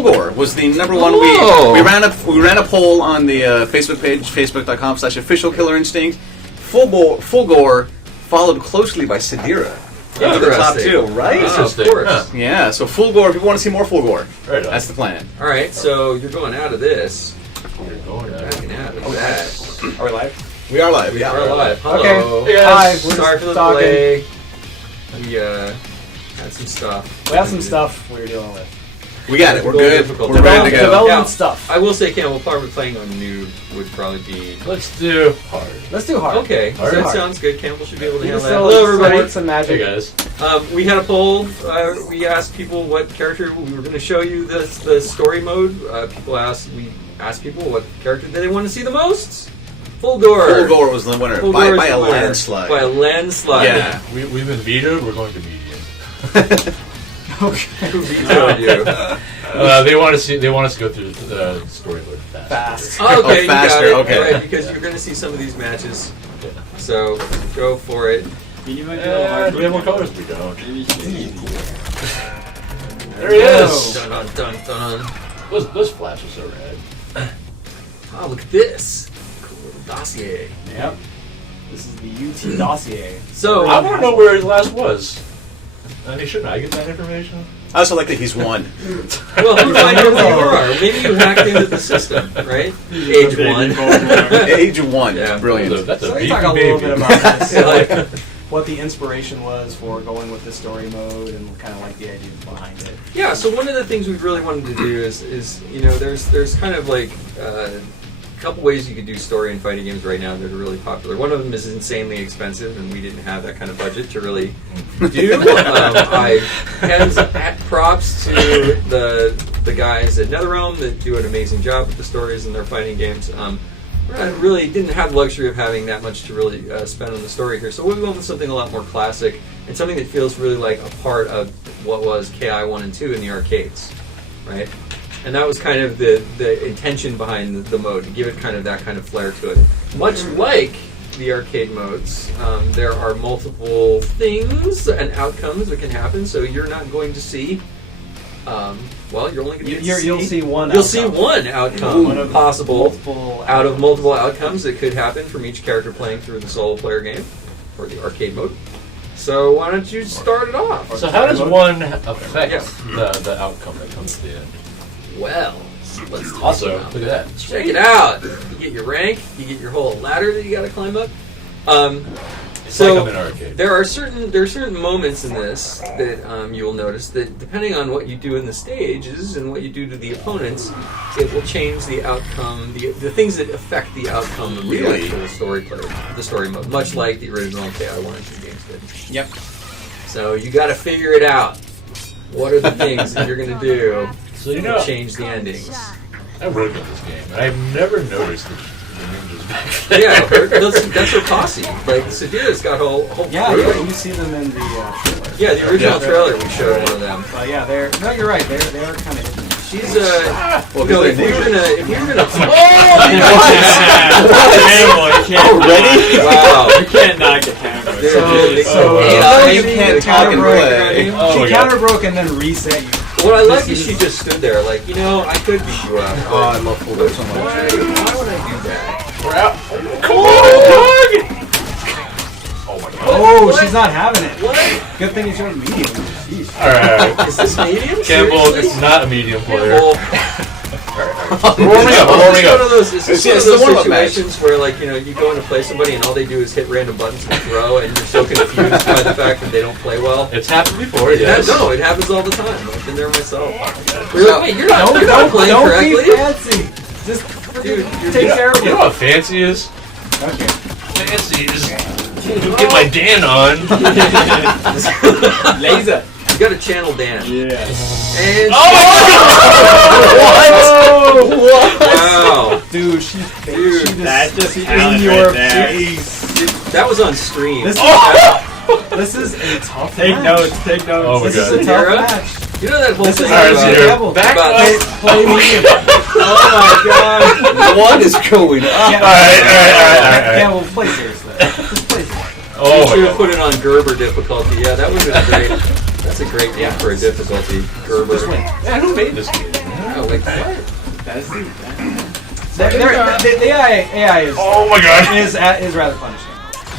Fulgore was the number one. We ran a poll on the Facebook page, facebook.com/officialkillerinstinct. Fulgore followed closely by Sidira. To the top two, right? Of course. Yeah, so Fulgore, if you want to see more Fulgore, Right on. that's the plan. Alright, so you're going out of this. You're going out. Backing out of that. Are we live? We are live, We yeah. are live. Hello. Okay. Hey, Hi, guys. we're Sorry just for the talking. delay. We had some stuff. We have some stuff we're dealing with. We got it. We're good. Difficult. We're ready to go. Development Yeah. stuff. I will say, Cam, we'll probably playing on new would probably be... Let's do hard. Let's do hard. Okay, so Hard. that sounds good. Campbell should be able to We handle can that. still Hello, everybody. work some magic. Hey guys. We had a poll. We asked people what character we were going to show you the story mode. We asked people what character did they want to see the most. Fulgore. Fulgore was the winner Fulgore by is a the winner. landslide. By a landslide. Yeah. We've been vetoed. We're going to medium. Who vetoed you? They want us to go through the story mode fast. Fast. Oh, okay, Oh, faster, you got it. okay. Right, because you're going to see some of these matches. So go for it. Do we have more colors? We don't. There he is. Dun dun dun dun. Those flashes are red. Oh, look at this. Cool little dossier. Yep. This is the UT dossier. So I want to know where it last was. Shouldn't I get that information? I also like that he's won. well, you find out where you are. Maybe you hacked into the system, right? Age 1. Age 1. Yeah. Brilliant. That's a So we baby talk a little bit about this, Yeah. like, what the inspiration was for going with the story mode and kind of like the ideas behind it. Yeah, so one of the things we really wanted to do is you know, there's kind of like a couple ways you could do story and fighting games right now that are really popular. One of them is insanely expensive, and we didn't have that kind of budget to really do. Props to the guys at NetherRealm that do an amazing job with the stories and their fighting games. I really didn't have the luxury of having that much to really spend on the story here, so we went with something a lot more classic and something that feels really like a part of what was KI 1 and 2 in the arcades, right? And that was kind of the intention behind the mode, to give it kind of that kind of flair to it. Much like the arcade modes, there are multiple things and outcomes that can happen, so you're not going to see... you're only going to You'll see one. You'll see one outcome One of possible multiple out of multiple outcomes that could happen from each character playing through the solo player game or the arcade mode. So why don't you start it off? So how does one affect Yeah. the outcome that comes at the end? Well, let's talk Also, about look that. at that. Check it out. You get your rank. You get your whole ladder that you got to climb up. It's So like I'm in an arcade. there are certain moments in this that you will notice that depending on what you do in the stages and what you do to the opponents, it will change the outcome, the things that affect the outcome of the actual the story mode, much like the original KI 1 and 2 games did. Yep. So you got to figure it out. What are the things that you're going to do So you to know, change the endings? I wrote about this game, and I've never noticed the ninjas back there. Yeah, that's her posse. Like, Sadira's got whole Yeah, crew. you see them in the trailer. Yeah, the original trailer we showed one of them. But yeah, no, you're right. They're kind of. She's Well, you know, because if we were gonna Already? wow. You can't knock the camera. You can't talk and play. Oh, She my counter broke and then reset you. What I like is she just stood there, like, you know, I could beat you up. Oh, I love Fulgore so much. Why would I do that? We're out. Come on, dog! Oh my god. Oh, What? she's not having it. What? Good thing you chose medium. Jeez. Alright. Is this medium? Campbell, Seriously? it's not a medium player. Campbell, Warming up, warming It's one of up. those, it's just It's one of the those warm-up match. situations where, like, you know, you go in to play somebody and all they do is hit random buttons and throw, and you're so confused by the fact that they don't play well. It's happened before, yes. No, it happens all the time. I've been there myself. Oh, You're like, wait, you're not playing don't correctly. be fancy. Just Dude, take care of You know it. what fancy is? Okay. Fancy is get my Dan on. Laser. You gotta channel Dan. Yeah. And What? wow. Dude, she Dude, That's just in talent your right there. face. That was on stream. This is a tough Take match. notes. Take notes. Oh my This is god. a tough Sarah? match. You know that whole This thing is Alright, about, Sarah. Devil. Back about up. Play medium. oh my god. What is going on? Alright. Yeah, well, play seriously. Just play seriously. Oh You my should have god. put it on Gerber difficulty. Yeah, that was a great. That's a great name for a difficulty. Gerber. Just win. Man, who made this game? Oh, like what? That's the AI is Oh my god! is rather punishing.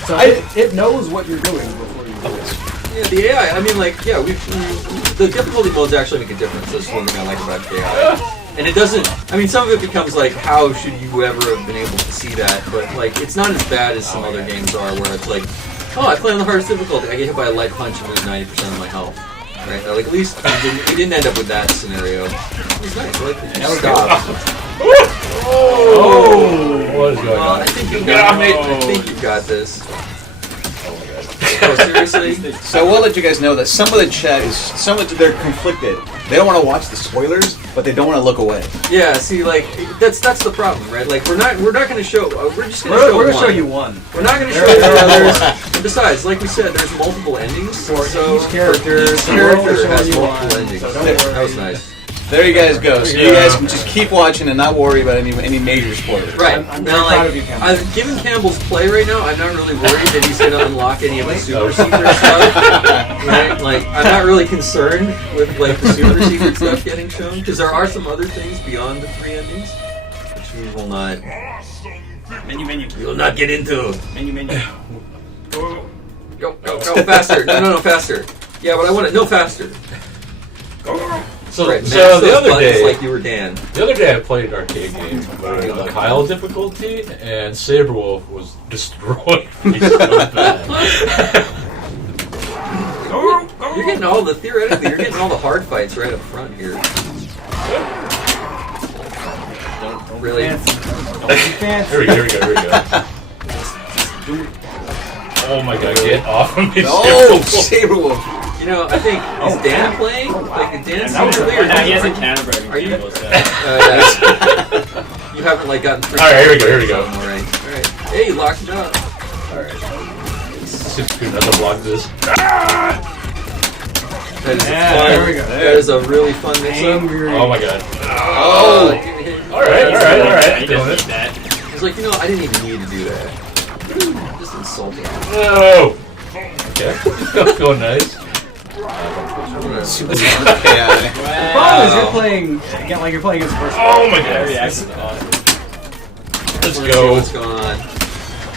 So it knows what you're doing before you do it. Yeah, the AI. I mean, like, yeah, the difficulty modes actually make a difference. That's one thing I like about the AI. And it doesn't. I mean, some of it becomes like, how should you ever have been able to see that? But like, it's not as bad as some other games are, where it's like, oh, I play on the hardest difficulty. I get hit by a light punch and lose 90% of my health. Right? Like, at least we didn't end up with that scenario. It was nice. I like that you stopped. Oh! What is going Well, on? I think you've got this. Oh, seriously? So we'll let you guys know that some of the chat is they're conflicted. They don't want to watch the spoilers, but they don't want to look away. Yeah, see, like that's the problem, right? Like we're not going to show. We're just going to show. We're gonna show you one. We're not going to show you the others. And besides, like we said, there's multiple endings For so each character, each so we're character showing has you multiple one, endings. so don't worry. That was nice. There you guys go. So you guys can just keep watching and not worry about any major spoilers. Right. I'm Now, very proud like, of you, Campbell. given Campbell's play right now, I'm not really worried that he's going to unlock any of the super secret stuff. Right? Like, I'm not really concerned with like the super secret stuff getting shown because there are some other things beyond the 3 endings, which we will not. Menu. We will not get into. Menu. Go faster! No, faster! Yeah, but I want it no faster. So, Right, so mash the those other buttons day, like you were Dan. the other day I played an arcade game with the Kyle difficulty, and Saberwolf was destroyed me so bad. You're getting all the theoretically, you're getting all the hard fights right up front here. Don't Really? Don't be fancy. Here we go. Oh my god, get off of me, Oh, Saberwolf. Saberwolf. You know, I think is Dan playing? Like is Dan secretly or He hasn't counter Are you? yeah. You haven't like gotten through. Alright, here we go. All right. Hey, you locked it up. Alright. 6-2, nothing block this. That is There we go. That is a really fun mix-up. Oh my god. Oh. Alright. Doing it. He's like, I didn't even need to do that. Just insulting. No! Okay. Feeling nice. Super chaotic. The problem is you're playing against a person. Oh my god. Reaction's awesome. Let's See go. what's going on.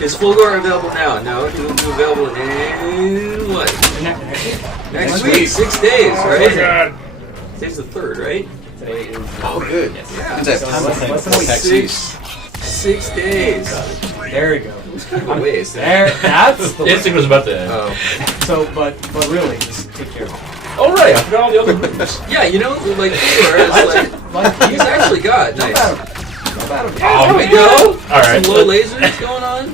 Is Fulgore available now? No, it will be available in what? Next week, 6 days, Oh my right? god. Today's the 3rd, right? Today is Oh, good. Yeah. Is that time Less than a week. Texas? 6 days. There we go. It's kind of a waste. That's the Instinct was about to end. Oh. So, but really, just take care of it. Oh right, I forgot all the other moves. Yeah, like Fulgore is like he's actually got nice. There we go. Alright. Some low lasers going on.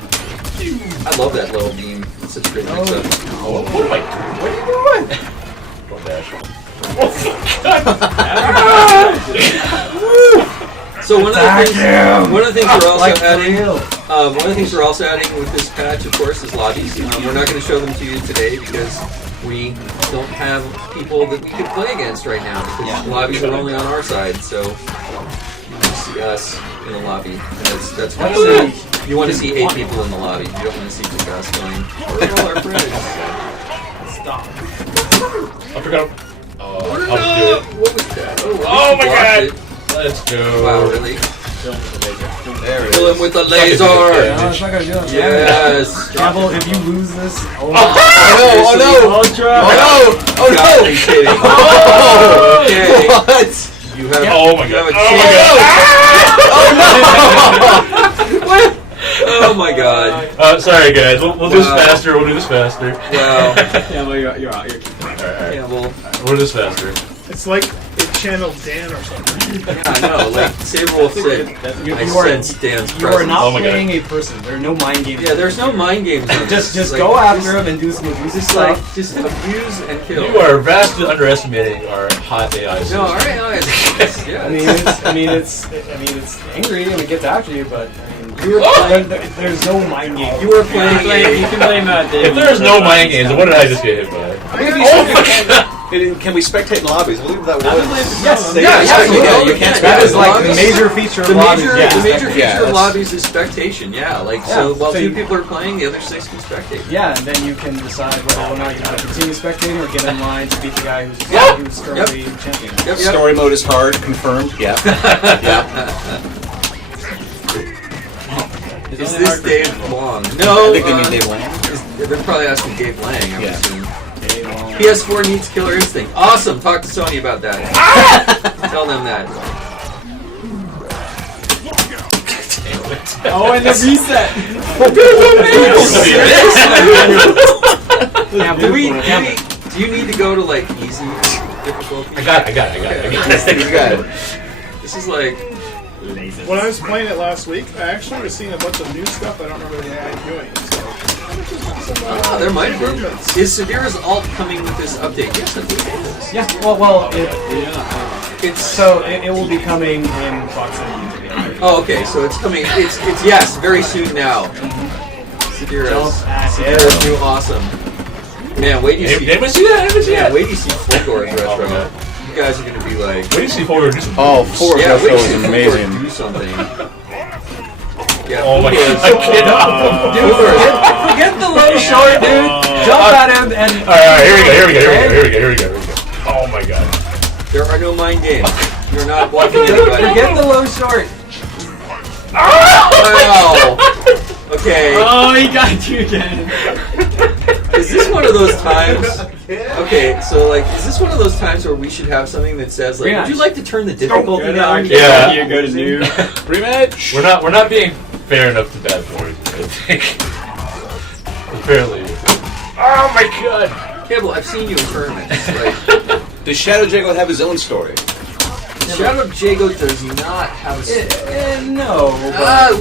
I love that little beam. It's such a great mix-up. Oh, what am I What are you doing? Don't dash. So one of the things we're also Like adding. real. One of the things we're also adding with this patch, of course, is lobbies. We're not going to show them to you today because we don't have people that we could play against right now because lobbies are only on our side. So you want to see us in the lobby. That's what you want to see 8 people in the lobby. You don't want to see just us going, where are all our friends? Stop. I forgot. Oh, I'll no! do it. What was that? Oh my blocked god! it. Let's go. Wow, really? There it Kill him is. with the Fucking laser! good. No, it's not gonna do it. Yes! Campbell, if you lose this, Oh no! Ultra. Oh no! Oh God, no! are you kidding? Oh! Okay. What? You have, Oh my you have god. a Oh my god. Oh my god. Sorry guys, we'll do this Wow. faster. We'll do this faster. Wow. Yeah, well, you're out. You're Alright. Campbell. We'll do this faster. It's like they channeled Dan or something. Yeah, I know. Like Saberwolf said, You I are, sense Dan's you are presence. not Oh my God. playing a person. There are no mind games. Yeah, there's no mind games. On Just this. go after him and do some abusive Just stuff. just abuse and kill. You are vastly underestimating our hot AI system. No, all right. Yeah. I mean, it's angry and it gets after you, but You were playing. there's no mind game. You were playing. You can blame If there's no mind games, then what did I just get hit by? Maybe Can we spectate in lobbies? I believe that was. Yes, you can. That is like the Lobbies. major feature The of lobbies. major, Yeah. the major feature Yeah, of that's- lobbies is spectation. Yeah, like so Yeah, while so two you- people are playing, the other 6 can spectate. Yeah, and then you can decide whether or not you want to continue spectating or get in line to beat the guy who's currently champion. Yep, yep. Story mode is hard. Confirmed. Yeah. Yeah. Is this Dave Long? No. I think they mean Dave Lang. They're probably asking Dave Lang. I'm Yeah. assuming. PS4 needs Killer Instinct. Awesome. Talk to Sony about that. Tell them that. Oh, and the reset! Do you need to go to like easy difficulty? I got it. You got it. This is like. When I was playing it last week, I actually was seeing a bunch of new stuff I don't remember the AI doing. So, There might have been. Is Severa's alt coming with this update? Yes, I think it is. Yeah, it will be coming in proximity. Oh, okay. So it's coming. It's yes, very soon now. Severa's new awesome. Man, wait till you see. Did we see that? Did we see Yeah, that? wait till you see Fulgore retro. You guys are gonna be like. What do you see Fulgore do? Oh, Fulgore Yeah, wait retro till is you see amazing. Fulgore do something. Yeah, Oh my Fulgore is- god! Dude, forget the low short, dude. Jump at him and... Alright, here we go. Oh my god. There are no mind games. You're not blocking anybody. Forget the low short. Wow. Okay. Oh, he got you again. Is this one of those times? Okay, so like, is this one of those times where we should have something that says like, would you like to turn the difficulty down? Yeah. You go to new. Rematch. We're not being fair enough to bad boys, I think. Apparently. Oh my god! Campbell, I've seen you in tournaments. Like, Does Shadow Jago have his own story? Shadow Jago does not have a story. No.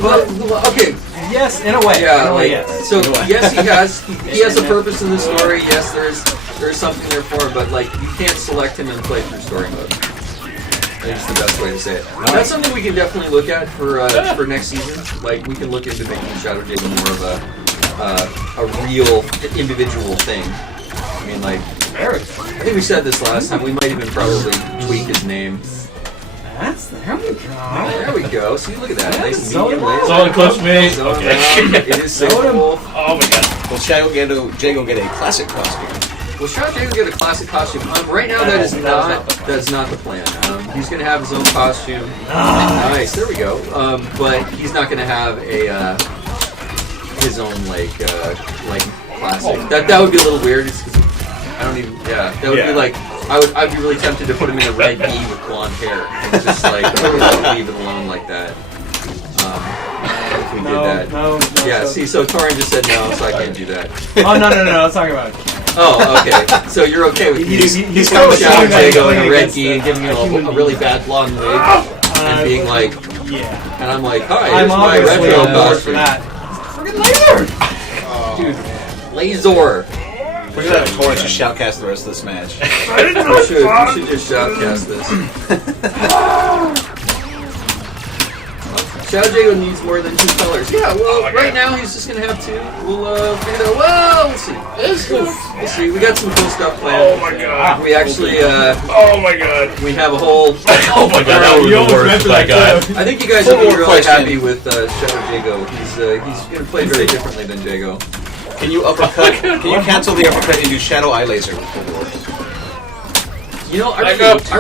Well, okay. Yes, in a way. Yeah, in a way, like, yes. so yes, he has a purpose in the story. Yes, there's something there for him, but like you can't select him and play through story mode. I think it's the best way to say it. That's something we can definitely look at for next season. Like we can look into making Shadow Jago more of a real individual thing. I mean, like I think we said this last time. We might even probably tweak his name. There we go. There we go. See, look at that. Nice Soda medium Malt. laser. Solid close me. Soda Okay. Malt. It is Soda Wolf. Oh my god. Will Shadow Jago get a classic costume? Well, Shadow Jago get a classic costume. Right now, that's not the plan. He's going to have his own costume. Nice. There we go. But he's not going to have his own like classic. That would be a little weird. It's 'cause I don't even. Yeah, that would be like. I'd be really tempted to put him in a red bee with blonde hair and just like leave it alone like that. If we did that. No. Yeah. See, so Torin just said no, so I can't do that. Oh, no. Let's talk about it. Oh, okay. So you're okay with he's still coming Shadow showing that he's Jago in going a red against gi and giving me a really bad blonde wig and being like, Yeah. and I'm like, hi, I'm here's my obviously retro on board for costume. that. Freaking laser! Dude, Lazor. We're gonna have Torrance just shoutcast the rest of this match. You should just shoutcast this. Shadow Jago needs more than 2 colors. Yeah, well, right now he's just gonna have 2. We'll figure it out. Well, we'll see. We'll see. We got some cool stuff planned. Oh my god. We actually, Oh my god. we have a whole. Oh my god. That was the worst. My god. I think you guys will be Full-bore really question. happy with Shadow Jago. He's going to play very differently than Jago. Can you uppercut? Can you cancel the uppercut and do Shadow Eye Laser with Fulgore? You know, I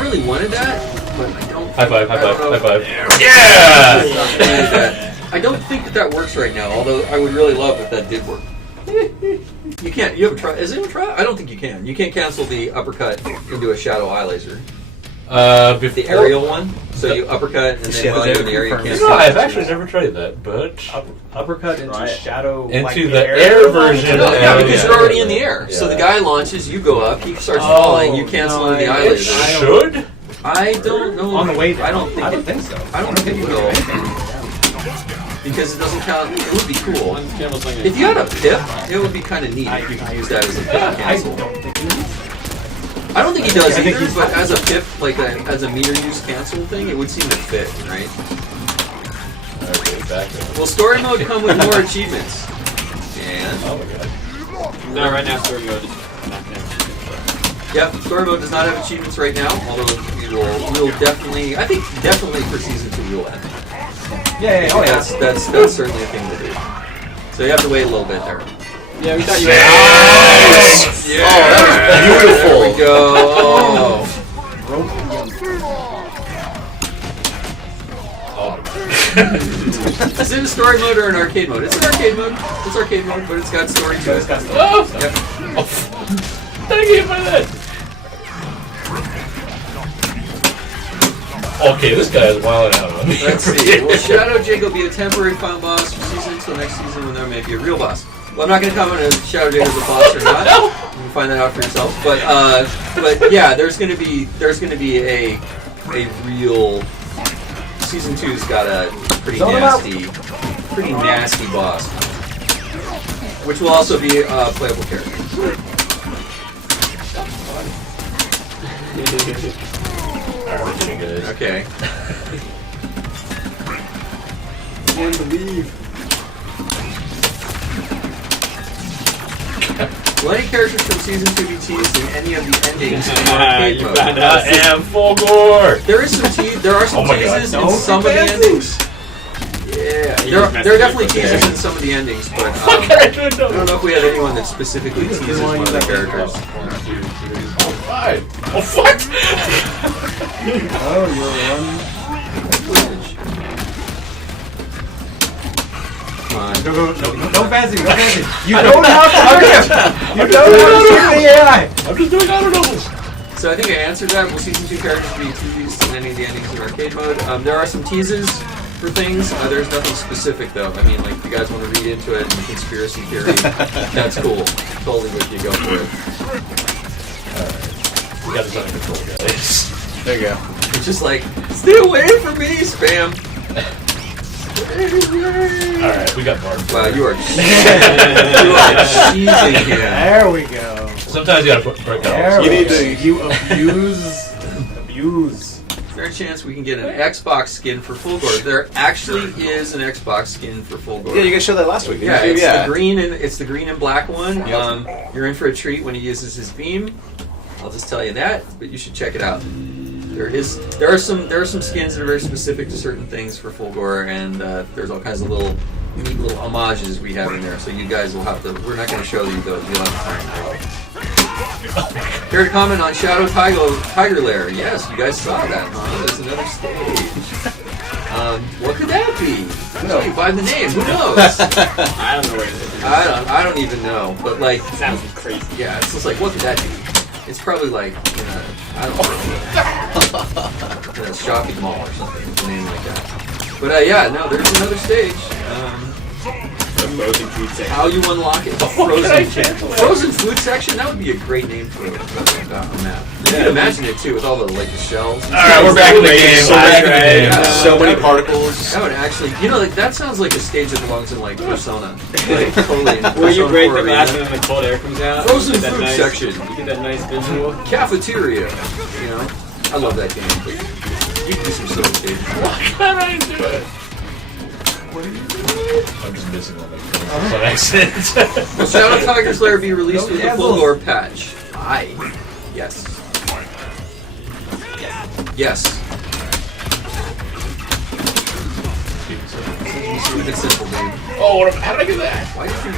really wanted that, but I don't. High five. I don't know. High five. It's Yeah! not gonna do that. I don't think that works right now. Although I would really love if that did work. You can't. You haven't tried. Has anyone tried? I don't think you can. You can't cancel the uppercut into a Shadow Eye Laser. The aerial one. So you uppercut and then while you're in the air, you can't. No, I've actually never tried that, but Uppercut into shadow. into like the air version. No, yeah, because yeah. you're already in the air. So the Yeah. guy launches, you go up, he starts falling, you cancel no, in the eye It laser. should. I don't know. On the way down. I don't think so. I don't think it will. Because it doesn't count. It would be cool. If you had a pip, it would be kind of neat if you could use that as a pip cancel. I don't think he does either, but as a pip, like as a meter use cancel thing, it would seem to fit, right? Okay, back up. Will story mode come with more achievements? And Oh my god. No, right now story mode is not connected. Yep, story mode does not have achievements right now, although we'll definitely, I think definitely for season 2 we will have. Yeah. Oh, yeah. That's certainly a thing to do. So you have to wait a little bit there. Yeah, we thought you Nice! Yeah. Oh, that was beautiful. There we go. Is it a story mode or an arcade mode? It's an arcade mode. It's arcade mode, but it's got story to it. Oh! Yep. Dang it, my head! Okay, this guy is wilding out on me. Let's see. Will Shadow Jake will be a temporary final boss for season until next season when there may be a real boss. Well, I'm not going to comment if Shadow Jake is a boss or not. You can find that out for yourself. But yeah, there's going to be a real season 2's got a pretty nasty boss, which will also be a playable character. Okay. can't believe. Will any characters from season 2 be teased in any of the endings in arcade mode? I am Fulgore! There are some teases in some of the endings. Yeah, there are definitely teasers in some of the endings, but I don't know if we had anyone that specifically teases one of the characters. 1, 2, 3, 4, 5. Oh, what? Oh, you're one. Come on. Go fancy, go fancy. You don't have to hurt him. You don't have to shoot the AI. I'm just doing auto doubles. So I think I answered that. Will season 2 characters be teased in any of the endings in arcade mode? There are some teases for things. There's nothing specific though. I mean, like if you guys want to read into it and the conspiracy theory, that's cool. Totally with you. Go for it. We got this under control, guys. There you go. It's just like, stay away from me, spam. Alright, we got Bart. Wow, you are cheesing him. There we go. Sometimes you gotta break There out. we need go. to- You abuse. Is there a chance we can get an Xbox skin for Fulgore? There actually is an Xbox skin for Fulgore. Yeah, you guys showed that last week. Yeah, Didn't you? it's the green and black one. Yep. You're in for a treat when he uses his beam. I'll just tell you that, but you should check it out. There are some skins that are very specific to certain things for Fulgore, and there's all kinds of neat little homages we have in there. So you guys will have to. We're not going to show you those. You'll have to find them. Here to comment on Shadow Tiger Lair. Yes, you guys saw that, huh? There's another stage. What could that be? Actually, by the name, who knows? I don't know where it is. I don't even know. But like, It sounds crazy. yeah, it's just like, what could that be? It's probably like in a, I don't know, in a shopping mall or something, with a name like that. But yeah, no, there's another stage. Frozen food section. How you unlock it? Frozen food section. That would be a great name for a map. You can imagine it too with all the the shells. Alright, we're back in the game. So We're back in the many- game. So many particles. That would actually, that sounds like a stage that belongs in like Persona. Like totally. In Where you Persona break 4 the glass arena. and then the cold air comes out. Frozen You get that food nice- section. You get that nice visual. Cafeteria. I love that game. But you can do some silly stages. Why can't I do it? I'm just missing one of them. On accident. Will Shadow Tiger's Lair be released with a Fulgore patch? Aye. Yes. Yes. Keep it simple, dude. Oh, how did I get that? Why did you...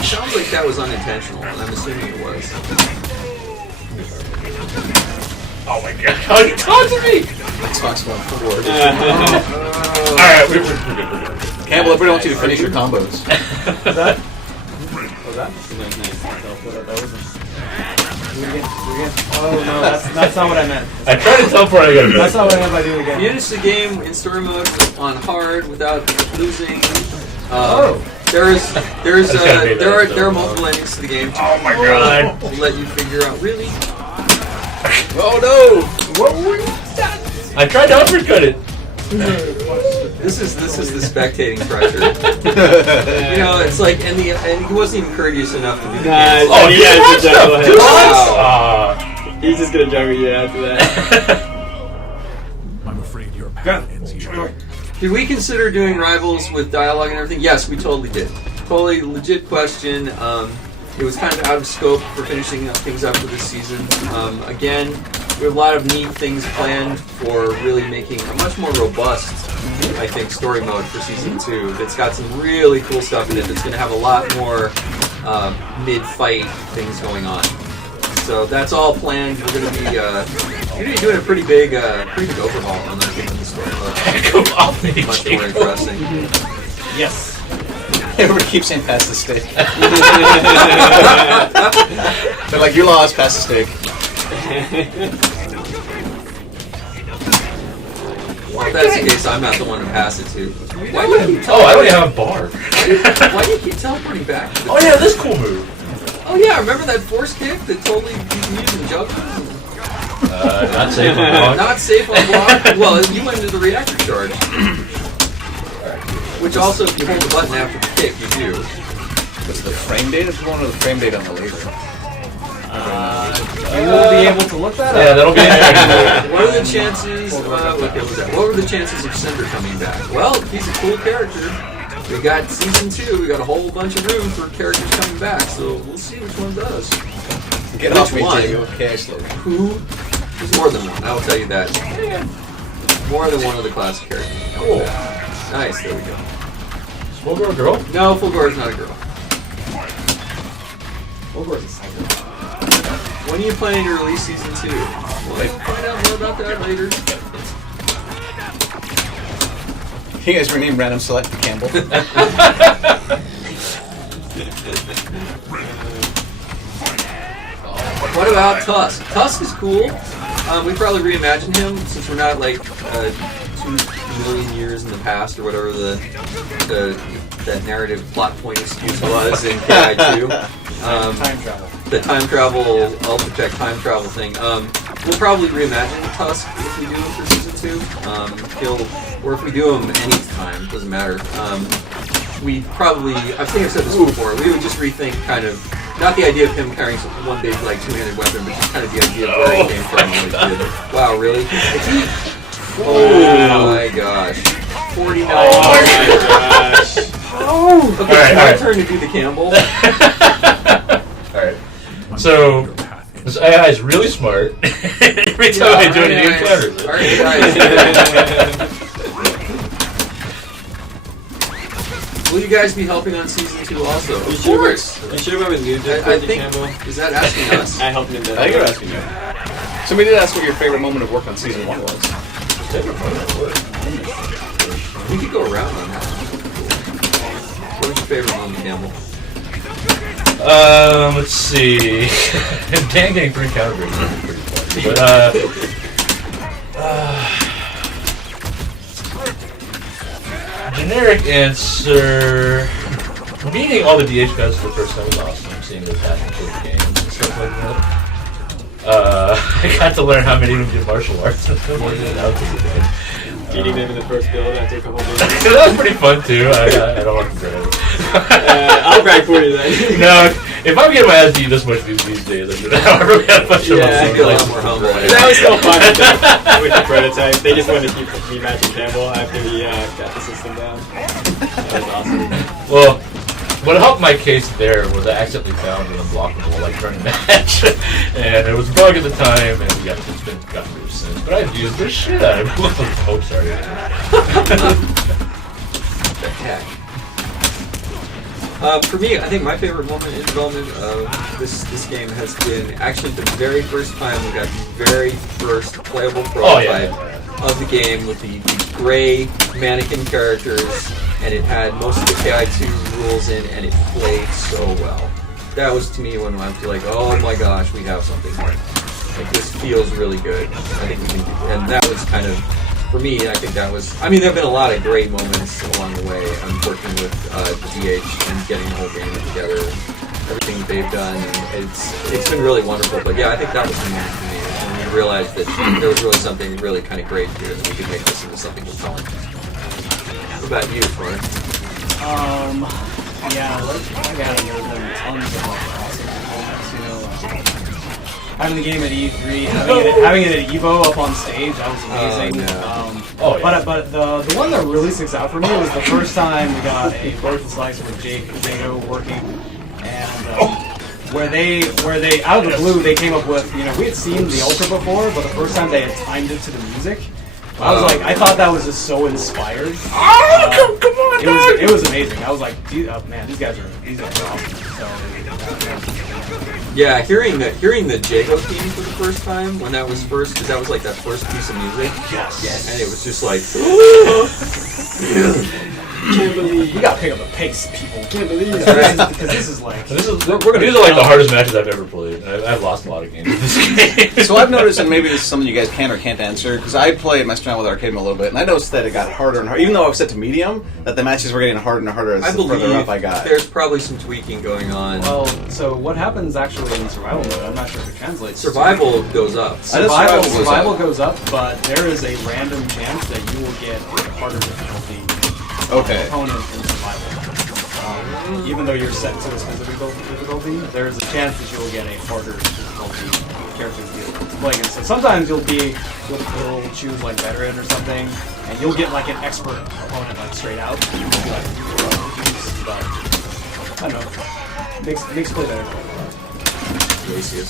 It sounds like that was unintentional, and I'm assuming it was. Oh my god, how did you talk to me? Xbox One forward. Alright, we're good. Campbell, everybody wants you to finish your combos. What's that? Nice. Oh no, that's not what I meant. I tried to teleport, I got it. That's not what I meant by doing it again. Finish the game in story mode on hard without losing. There are multiple endings to the game Oh my god. to let you figure out. Really? Oh no! What were you? I tried to uppercut it. This is the spectating pressure. It's like, and he wasn't even courteous enough to do the game. Oh, he yeah, has to juggle it. Wow. He's just gonna juggle you after that. I'm afraid your path ends here. Did we consider doing rivals with dialogue and everything? Yes, we totally did. Totally legit question. it was kind of out of scope for finishing things up for this season. Again, we have a lot of neat things planned for really making a much more robust, I think, story mode for Season 2 that's got some really cool stuff in it that's going to have a lot more mid-fight things going on. So that's all planned. We're going to be doing a pretty big overhaul on that game of the story mode. Much more interesting. Yes. Everybody keeps saying pass the stick. They're like, you lost, pass the stick. Well, if that's the case, I'm not the one to pass it to. Why do you keep Oh, I don't even have a bar. Why do you keep teleporting back? Oh yeah, this cool move. Oh yeah, remember that force kick that totally you can use in juggling? Not safe on block. Not safe on block. Well, you went into the reactor charge. Which also, if you hold the button after the kick, you do. What's the frame date? If you want to know the frame date on the laser. You will be able to look that Yeah, up. that'll be interesting. What are the chances? What were the chances of Cinder coming back? Well, he's a cool character. We got Season 2. We got a whole bunch of room for characters coming back. So we'll see which one does. Get Which off me, one? Diego. Okay, slowly. Who? There's more than one. I will tell you that. More than one of the classic characters. Cool. Nice. There we go. Fulgore a girl? No, Fulgore is not a girl. Fulgore's a psycho. When are you planning to release Season 2? We'll find out more about that later. You guys rename Random Select to Campbell. What about Tusk? Tusk is cool. We probably reimagine him since we're not like 2 million years in the past or whatever that narrative plot point excuse was in KI2. Time travel. The time travel, Ultratech time travel thing. We'll probably reimagine Tusk if we do him for Season 2. Or if we do him any time, doesn't matter. We probably, I think I've said this before, we would just rethink kind of, not the idea of him carrying one big like two-handed weapon, but just kind of the idea of where he came from. When we did. Wow, really? Oh my gosh. 49. Oh my gosh. Okay, Alright, my alright. turn to do the Campbell. Alright. So, this AI is really smart. Every time I do it, it encounters it. Alright, guys. Will you guys be helping on Season 2 also? You Of should course. have been new to I think, is that asking us? I helped him. I think you're asking you. Somebody did ask what your favorite moment of work on Season 1 was. We could go around on that. What was your favorite moment, Campbell? Let's see. Dan getting 3 counter breaks is pretty funny. But, generic answer. Meeting all the DH guys for the first time was awesome. Seeing their passion for the game and stuff like that. I got to learn how many of them did martial arts and stuff like that. That was pretty fun. Beating them in the first build after a couple of days. That was pretty fun too. I don't want to brag. I'll brag for you then. No, if I'm getting my ass beat this much these days, I really have much of I feel a lot myself. more humble. That was still fun with the prototype. They just wanted to keep me matching Campbell after he got the system down. That was awesome. Well, what helped my case there was I accidentally found an unblockable like turning match, and it was a bug at the time, and yeah, it's been gotten rid of since. But I've used the shit out of it. Oh, sorry. For me, I think my favorite moment in development of this game has been actually the very first time we got the very first playable prototype of the game with the gray mannequin characters, and it had most of the KI2 rules in, and it played so well. That was to me when I was like, oh my gosh, we have something here. Like, this feels really good. I think we can do, and that was kind of, for me, I think that was, I mean, there have been a lot of great moments along the way. I'm working with the DH and getting the whole game together, and everything they've done, and it's been really wonderful. But yeah, I think that was the moment for me, when we realized that there was really something really kind of great here, that we could make this into something compelling. What about you, Troy? Yeah, I gotta know them tons of awesome moments, you know. Having the game at E3, having it at Evo up on stage, that was amazing. But the one that really sticks out for me was the first time we got a vertical slicer with Jago working, and where they out of the blue they came up with, we had seen the Ultra before, but the first time they had timed it to the music. I was like, I thought that was just so inspired. Oh, come on, it was amazing. I was like, man, these guys are awesome. So, yeah, hearing the Jago theme for the first time when that was first, because that was like that first piece of music. Yes. And it was just like, can't believe you gotta pick up the pace, people. Can't believe it. Because this is like these are like the hardest matches I've ever played. I've lost a lot of games in this game. So I've noticed, and maybe this is something you guys can or can't answer, because I messed around with arcade a little bit, and I noticed that it got harder and harder. Even though I was set to medium, that the matches were getting harder and harder as the further up I got. There's probably some tweaking going on. Well, so what happens actually in survival mode? I'm not sure if it translates. Survival goes up. Survival goes up, but there is a random chance that you will get harder difficulty. Opponent in survival. Even though you're set to this difficulty, there is a chance that you will get a harder difficulty character to be playing. And so sometimes you'll choose like veteran or something, and you'll get like an expert opponent like straight out. You'll be like, but I don't know, makes play better. Gracious.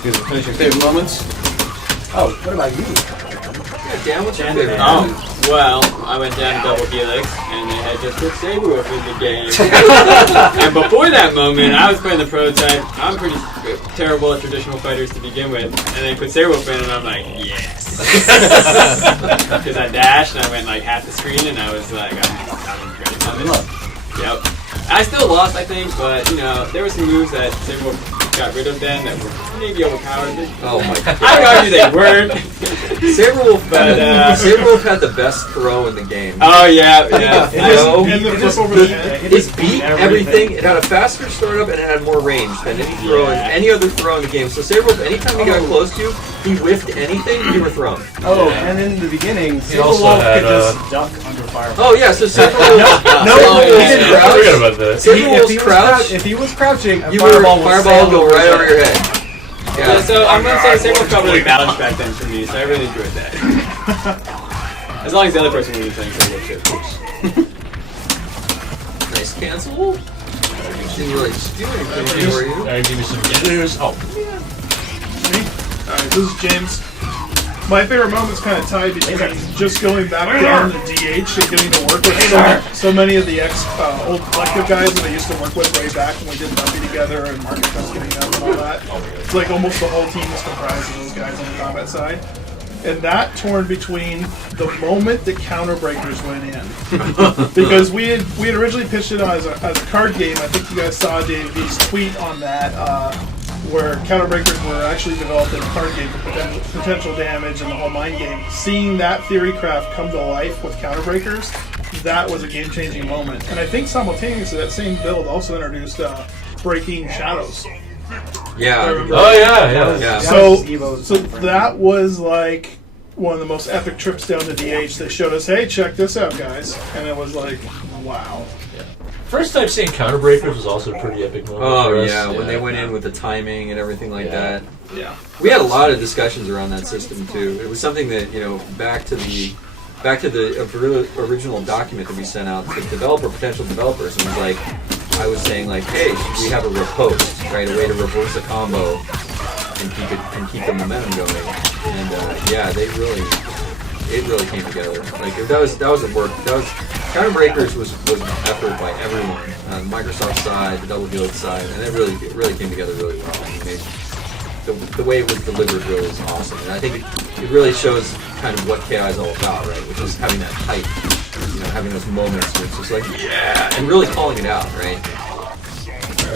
Finish your favorite moments. Oh, what about you? Yeah, Dan, what's your favorite? Well, I went down to Double Helix, and they had just put Saberwolf in the game. And before that moment, I was playing the prototype. I'm pretty terrible at traditional fighters to begin with, and they put Saberwolf in, and I'm like, yes. Because I dashed, and I went like half the screen, and I was like, I'm in love. Yep. I still lost, I think, but there were some moves that Saberwolf got rid of then that were maybe overpowered. Oh my god. I would argue they weren't. Saberwolf had the best throw in the game. Oh yeah. It beat everything. It had a faster startup and it had more range than any other throw in the game. So Saberwolf, anytime he got close to you, he whiffed anything, you were thrown. Oh, and in the beginning, Saberwolf could just duck under fire. Oh yeah, so Saberwolf. If he was crouching, you were fireball go right over your head. Yeah, so I'm gonna say Saberwolf got really balanced back then for me, so I really enjoyed that. As long as the other person wasn't playing Saberwolf shit, of course. Nice cancel. Didn't really do anything for you. Alright, give me some clues. Oh. Me? Alright, this is James. My favorite moment's kind of tied between just going back down to DH and getting to work with so many of the old collective guys that I used to work with way back when we did Buffy together and Market Cuts getting up and all that. It's like almost the whole team was comprised of those guys on the combat side. And that torn between the moment that Counterbreakers went in. Because we had originally pitched it as a card game. I think you guys saw Dave V's tweet on that. Where Counterbreakers were actually developed in a card game for potential damage and the whole mind game. Seeing that theory craft come to life with Counterbreakers, that was a game-changing moment. And I think simultaneously that same build also introduced Breaking Shadows. Yeah. Oh yeah. So that was like one of the most epic trips down to DH. They showed us, hey, check this out, guys. And it was like, wow. First time seeing Counterbreakers was also a pretty epic moment. Oh yeah, when they went in with the timing and everything like that. Yeah. We had a lot of discussions around that system too. It was something that back to the original document that we sent out to potential developers, and was like, I was saying like, hey, should we have a riposte, right, a way to reverse a combo and keep the momentum going. And it really came together. Like that was a work. Counterbreakers was an effort by everyone, Microsoft side, the Double Helix side, and it really came together really well. I mean, the way it was delivered really was awesome, and I think it really shows kind of what KI is all about, right? Which is having that hype, having those moments where it's just like, yeah, and really calling it out, right?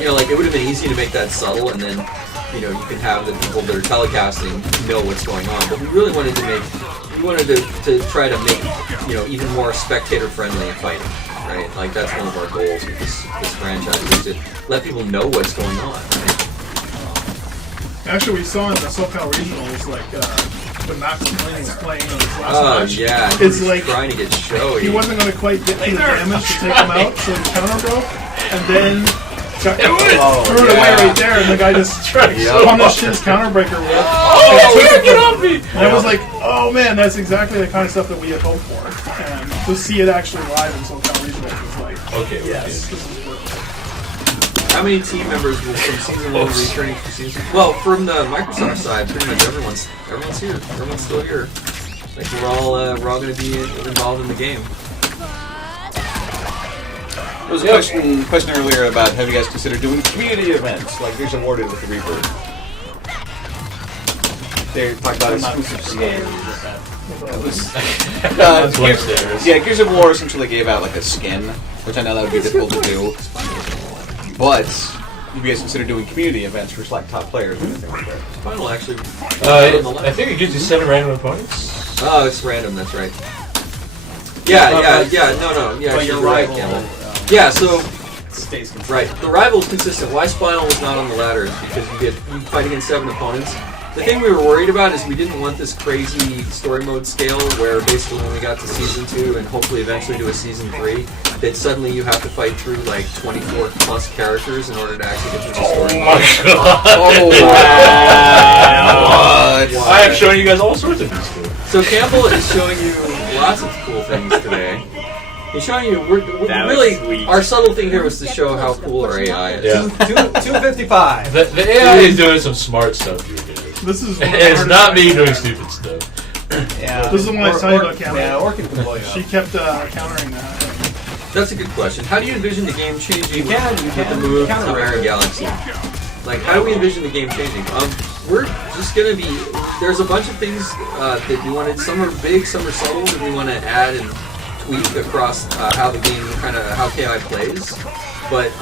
Like it would have been easy to make that subtle, and then you can have the people that are telecasting know what's going on, but we really wanted to try to make even more spectator friendly fighting, right? Like that's one of our goals with this franchise, is to let people know what's going on, right? Actually, we saw in the SoCal Regionals, like, when Max Lane was playing in his last match. Yeah, it's like trying to get showy. He wasn't going to quite get to the damage to take him out, so the counter broke, and then threw it away right there, and the guy just punished his counterbreaker with. Get off me! And I was like, oh man, that's exactly the kind of stuff that we had hoped for. And to see it actually live in SoCal Regionals was like, okay, yes, this is worth it. I how many team members will from season 1 returning from season? Well, from the Microsoft side, pretty much everyone's here. Everyone's still here. Like we're all going to be involved in the game. There was a question earlier about have you guys considered doing community events like Gears of War did with the Reaper? They talked about exclusive skins. Gears of War essentially gave out like a skin, which I know that would be difficult to do. But you guys consider doing community events for like top players or anything like that? Final actually. I think it gives you 7 random opponents. Oh, it's random. That's right. Yeah. No. Yeah, But you're your right, rival, Campbell. Yeah, so stays consistent. right. The rival is consistent. Why Spinal was not on the ladder is because you fight against 7 opponents. The thing we were worried about is we didn't want this crazy story mode scale where basically when we got to season 2 and hopefully eventually to a season 3, that suddenly you have to fight through like 24 plus characters in order to actually get through the story mode. Oh, wow. I have shown you guys all sorts of these things. So Campbell is showing you lots of cool things today. He's showing you, we're really, our subtle thing here was to show how cool our AI is. Yeah. 255. The AI is doing some smart stuff here, guys. This is And it's not me doing stupid stuff. Yeah. This is the one I was telling you about Cameron. Yeah, or can blow you up. She kept countering that. That's a good question. How do you envision the game changing You can with the move to Iron Galaxy? Like, how do we envision the game changing? We're just gonna be. There's a bunch of things that we wanted. Some are big, some are subtle that we want to add and tweak across how the game how KI plays. But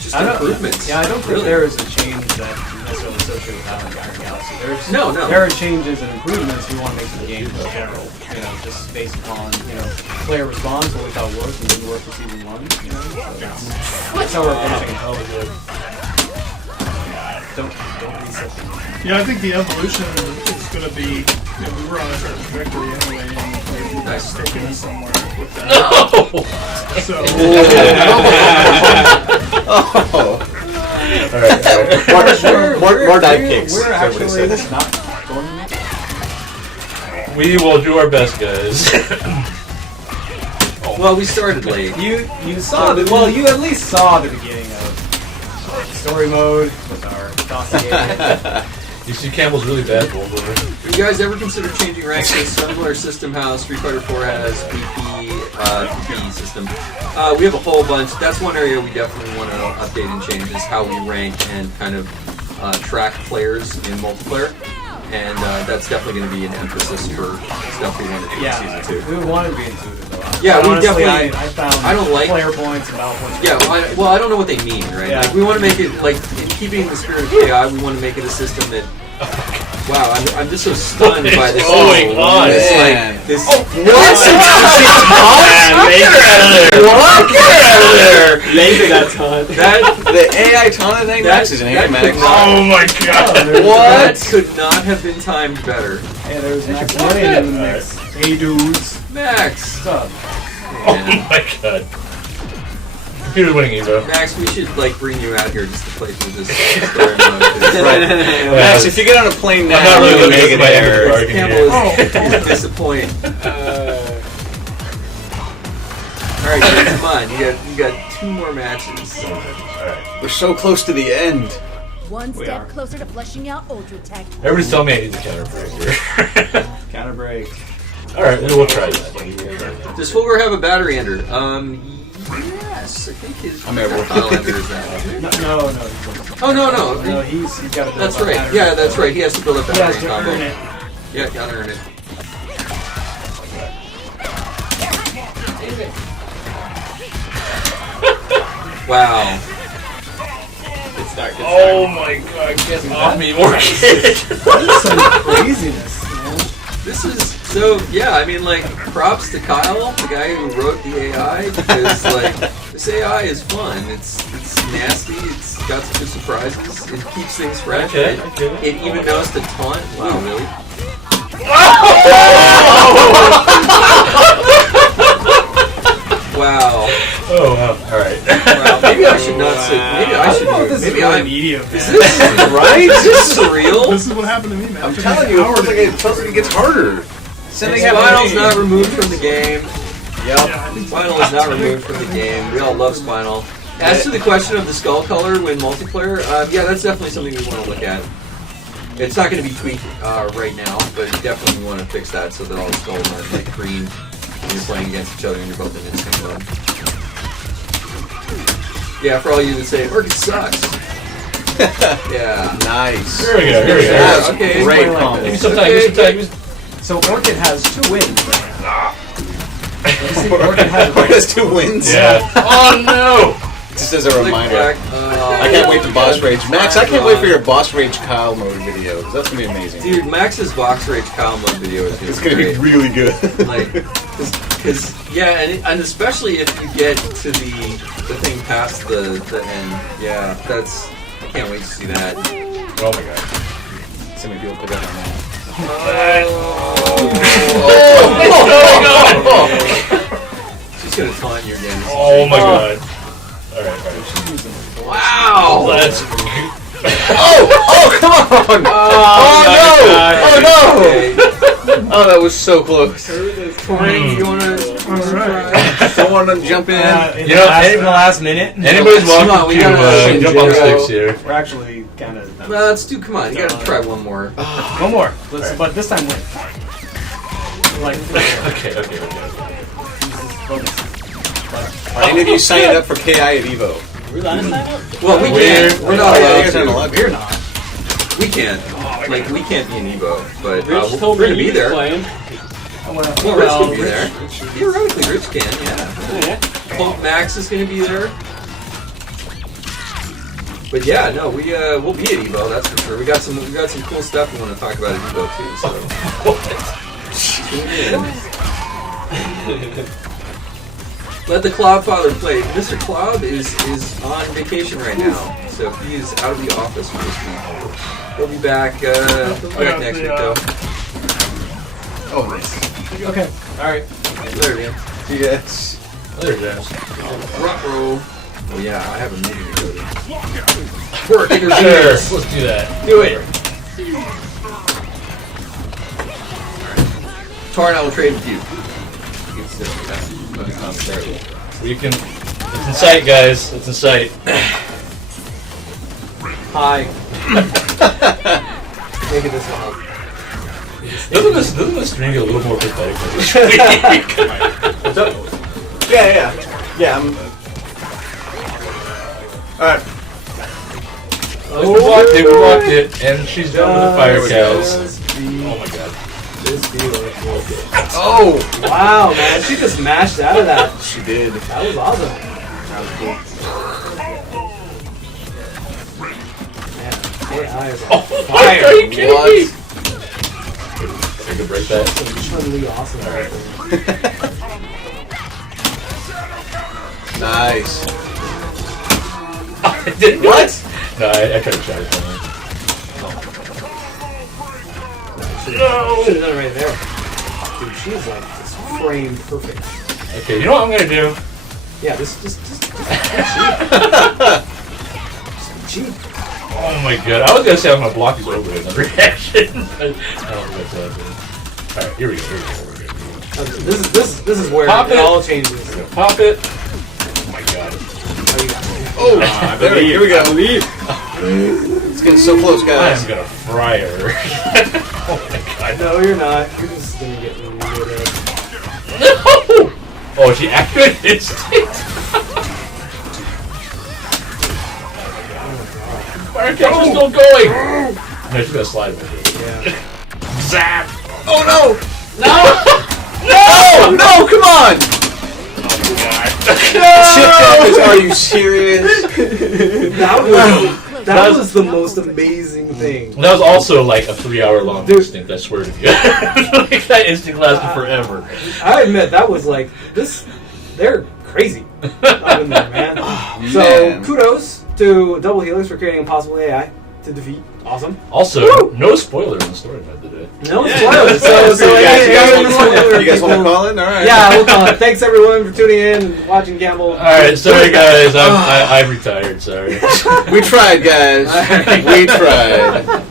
just improvements. Yeah, I don't think really. there is a change that necessarily associated with Iron Galaxy. No. There are changes and improvements we want to make to the game in general. You know, just based upon player response, what we thought worked and didn't work for season 1. You know, so that's how we're approaching it. Don't reset them. Yeah, I think the evolution is going to be. We were on a certain trajectory anyway, and Nice. taking us somewhere with that. No! So. Alright. More dive kicks. We're everybody actually says. not going to make it. We will do our best, guys. Well, we started late. You saw you at least saw the beginning of story mode with our dossier. You see Campbell's really bad, Fulgore. Have you guys ever considered changing ranks to a similar system how Street Fighter 4 has PP system? We have a whole bunch. That's one area we definitely want to update and change is how we rank and kind of track players in multiplayer. And that's definitely going to be an emphasis for stuff we want to do in season 2. We want to be intuitive though. Yeah, we honestly, definitely. I found I don't like player points about what's Yeah, well, I don't know what they mean, right? Yeah. Like, we want to make it, like, in keeping the spirit of KI, we want to make it a system that. Wow, I'm just so stunned by this. going on? It's Man. like this. What? Get out of there! Maybe that's hot. The AI Tana thing? Max isn't here, Max. Oh my god! That could not have been timed better. Hey, there's Max Money in the mix. Hey dudes. Max! What's up? Oh my god. Computer's winning, Evo. Max, we should, like, bring you out here just to play through this story mode. Right. Max, if you get on a plane now, I'm not really you'll looking make at it my end of the there. bargain Campbell here. is disappointed. Alright, come on. You got 2 more matches. We're so close to the end. One We step are. closer to flushing out Ultra Tech. Everybody's telling me I need the counter break here. Counter break. Alright, we'll try that. Does Fulgore have a battery ender? Yes, I think his I'm able. tile ender is that. No. Oh, no. No, he's got to build That's up right. battery. Yeah, that's right. He has to build up He battery has in to combat. earn it. Yeah, gotta earn it. Wow. Good start. Oh my god, get off me, more kids! That's some craziness, man. This is so. Yeah, I mean, like, props to Kyle, the guy who wrote the AI, because like this AI is fun. It's nasty. It's got some good surprises. It keeps things fresh. Okay. It even knows to taunt. Wow, really? Wow. Oh wow, alright. Wow. Maybe I should not say. Maybe I should. Maybe I'm. medium. Is this right? Is this surreal? This is what happened to me, man. I'm telling you, it feels like it gets harder. Sending out Spinal's not removed from the game. Yep. Spinal is not removed from the game. We all love Spinal. As to the question of the skull color when multiplayer, yeah, that's definitely something we want to look at. It's not going to be tweaked right now, but you definitely want to fix that so that all the skulls aren't like green when you're playing against each other and you're both in instant mode. Yeah, for all you that say, Orchid sucks. Yeah. Nice. Here we go. That was Okay. great Like combo. Give me some time. So Orchid has 2 wins. You see, Orchid has Orchid has 2 wins. Yeah. Oh no! Just as a reminder. Back, I can't wait for Boss Rage. Max, I can't wait for your Boss Rage Kyle mode video. 'Cause that's going to be amazing. Dude, Max's Box Rage Kyle mode video is It's going to be really good. Like, because yeah, and especially if you get to the thing past the end. Yeah, that's. I can't wait to see that. Oh my god. So many people pick up on that. She's gonna taunt you again. Oh my god. Alright. Wow! Let's. Oh, come on! Oh, no! Okay. Oh, that was so close. Tori, you wanna try? Someone to jump in. in You know, the last minute. Anybody's Come on, welcome we to gotta- jump on sticks here. We're actually kind of. Well, let's do. Come on, you gotta try one more. One more. But this time win. Like, Okay. Are any of you signed up for KI at Evo? We're last time up? Well, we Weird. can't. We're not You allowed guys aren't to. allowed. we're not. We can't. Like, we can't be an Evo, but Rich we're told gonna me be you there. playing. Well, Rich can be there. Theoretically, Rich can. Yeah. Yeah. Punk Max is gonna be there. But yeah, no, we'll be at Evo. That's for sure. We got some cool stuff we want to talk about at Evo too. So tune in. Let the Cloudfather play. Mr. Cloud is on vacation right now, so he is out of the office for this week. He'll be back. Next week though. Oh, nice. Okay. All right. Later, man. Yes. There it is. Ruh-roh. Oh yeah, I have a meeting to go to. Work Sure. interference. Let's do that. Do it. Tar and I will trade with you. We can. It's in sight, guys. It's in sight. Hi. Maybe this will help. Doesn't this stream get a little more pathetic this week? Yeah. Alright. We blocked it, and she's done with the fire cows. Oh my god. Oh! Wow, man, she just mashed out of that. She did. That was awesome. That was cool. Man, AI is on Oh, fire. are you kidding me? What? I can break that. Truly awesome. Nice. I didn't do it. No, I tried to shot it from her. No! Should have done it right there. Dude, she's like just framed perfect. Okay, you know what I'm gonna do? Yeah, just cheap. Oh my god, I was gonna say I'm gonna block these over in the reaction. I don't think that's happening. Alright, here we go. This is where Pop it it. all changes. We're gonna pop it. Oh my god. Oh, there, here we go. It's getting so close, I guys. am gonna fry her. Oh my god. No, you're not. You're just gonna get really good at No! Oh, she activated instinct. Fire catch is still going. No, she's gonna slide with it. Yeah. Zap! Oh no! No! No! Come on! Oh my god. No! Are you serious? That was the most amazing thing. That was also like a 3-hour long Dude. instinct, I swear to you. Like, that instinct lasted forever. I admit that was like this. They're crazy up in there, man. So man. kudos to Double Helix for creating impossible AI to defeat. Awesome. Also, Woo! no spoiler in the story mode today. No spoilers. So you you guys want to call it? All right. Yeah, we'll call it. Thanks everyone for tuning in and watching Gamble. Alright, sorry guys, I'm retired, sorry. We tried, guys. We tried.